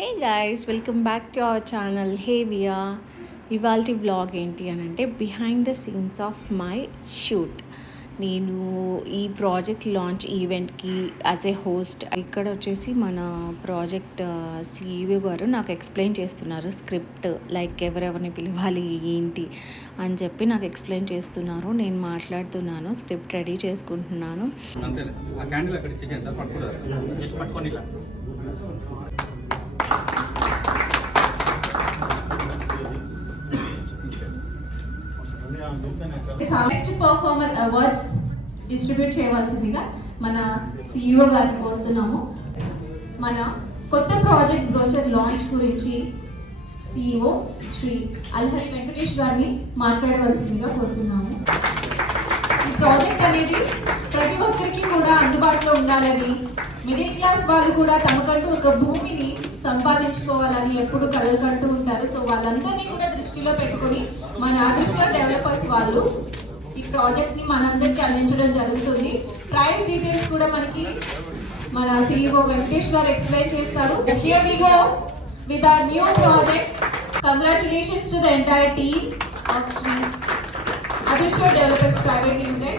Hey guys, welcome back to our channel. Hey via, ఇవాల్టి vlog ఏంటి అని అంటే behind the scenes of my shoot. నేను ఈ ప్రాజెక్ట్ లాంచ్ ఈవెంట్కి యాజ్ ఏ హోస్ట్ ఇక్కడ వచ్చేసి మన ప్రాజెక్ట్ సిఇఓ గారు నాకు ఎక్స్ప్లెయిన్ చేస్తున్నారు స్క్రిప్ట్, లైక్ ఎవరెవరిని పిలవాలి ఏంటి అని చెప్పి నాకు ఎక్స్ప్లెయిన్ చేస్తున్నారు. నేను మాట్లాడుతున్నాను, స్క్రిప్ట్ రెడీ చేసుకుంటున్నాను. బెస్ట్ పర్ఫార్మర్ అవార్డ్స్ డిస్ట్రిబ్యూట్ చేయవలసిందిగా మన సిఇఓ గారిని కోరుతున్నాము. మన కొత్త ప్రాజెక్ట్ బ్రోచర్ లాంచ్ గురించి సిఇఓ శ్రీ అల్హరి వెంకటేష్ గారిని మాట్లాడవలసిందిగా కోరుతున్నాము. ఈ ప్రాజెక్ట్ అనేది ప్రతి ఒక్కరికి కూడా అందుబాటులో ఉండాలని, మిడిల్ క్లాస్ వాళ్ళు కూడా తమకంటూ ఒక భూమిని సంపాదించుకోవాలని ఎప్పుడు కలలు కంటూ ఉంటారు. సో వాళ్ళందరినీ కూడా దృష్టిలో పెట్టుకొని మన అదృష్ట డెవలపర్స్ వాళ్ళు ఈ ప్రాజెక్ట్ ని మనందరికీ అందించడం జరుగుతుంది. ప్రైస్ డీటెయిల్స్ కూడా మనకి మన సిఇఓ వెంకటేష్ గారు ఎక్స్ప్లెయిన్ చేస్తారు. Here we go with our new project. Congratulations to the entire team of Adrishta Developers Private Limited.